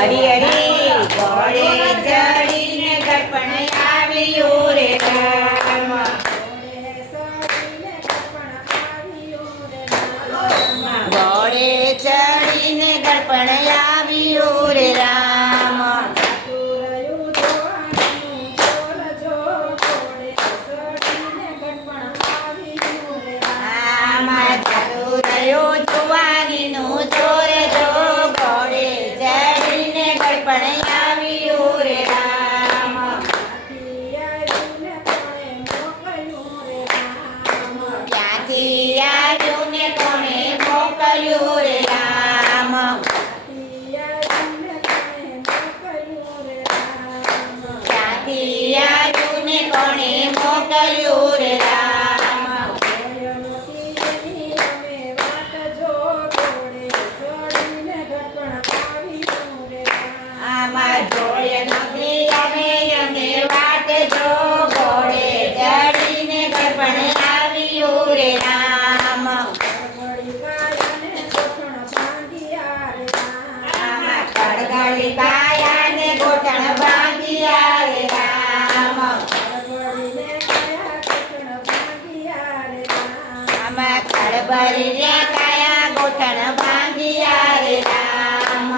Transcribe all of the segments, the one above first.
હરી હરી ઘોડે ચડીને ગળપણ આવ્યું રે રામ. ઘોડે ચડીને ગળપણ આવ્યું રે રામ. આમાં જાતું રહ્યું જુવાનીનું જોર જો ઘોડે ચડીને ગળપણ આવ્યું રે રામ. ક્યાંથી આવ્યું ને કોણે મોકલ્યું રે રામ. ક્યાંથી આવ્યું ને કોણે મોકલ્યું રે રામ. આમાં જોડે નથી અમે વાટ જો ઘોડે ચડીને ગળપણ આવ્યું રે રામ. આમાં કડગડી કાયા ને ગોઠણ ભાંગ્યા રે રામ. આમાં કડબરી રે કાયા ગોઠણ ભાંગ્યા રે રામ.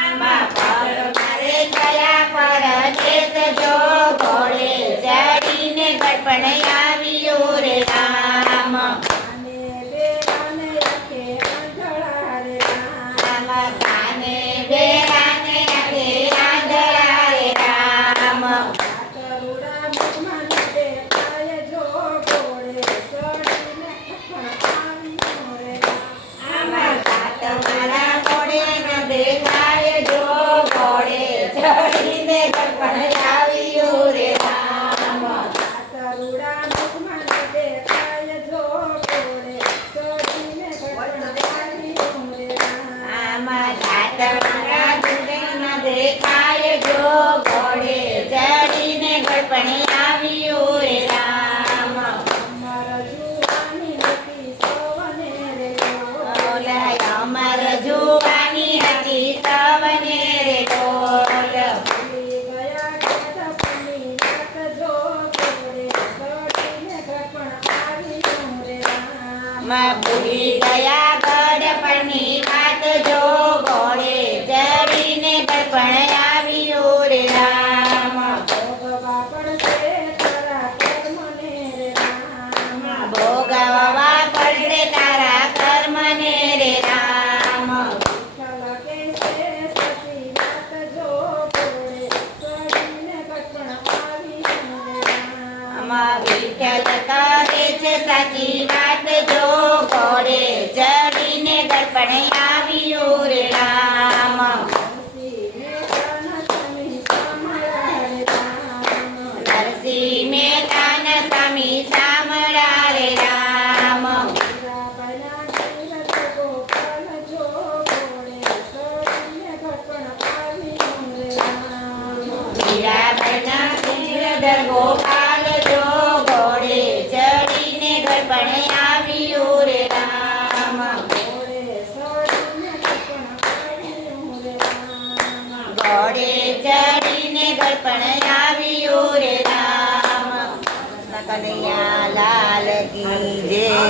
આમાં પર મારે ગયા પરદેશ જો ઘોડે ચડીને ગળપણ આવ્યું રે રામ. આમાં કાને બેરાને આંખે આંધળા રે રામ. આમાં સાત મારા ઘોડે ન દેખાય જો ઘોડે ચડીને ગળપણ આવ્યું રે રામ. આમાં સાત મારા ઘોડે ન દેખાય જો ઘોડે ચડીને ગળપણ આવ્યું રે રામ. ઓલા અમર જુવાની હતી સવને રે ડોલ. માં ભૂલી ગયા ગળપણની વાત જો ઘોડે ચડીને ગળપણ આવ્યું રે રામ. ભોગવવા પડશે તારા કર્મને રે રામ. આમાં વિઠ્ઠલ કહે છે સાચી વાત જો ઘોડે ચડીને ગળપણ આવ્યું રે રામ. નરસિંહ મહેતાના સ્વામી સાંભળા રે રામ. મીરાબાઈના શ્રીધર ગોપાલ જો ઘોડે ચડીને ગળપણ આવ્યું રે રામ. ઘોડે ચડીને ગળપણ આવ્યું રે રામ. કનૈયા લાલ કી જય.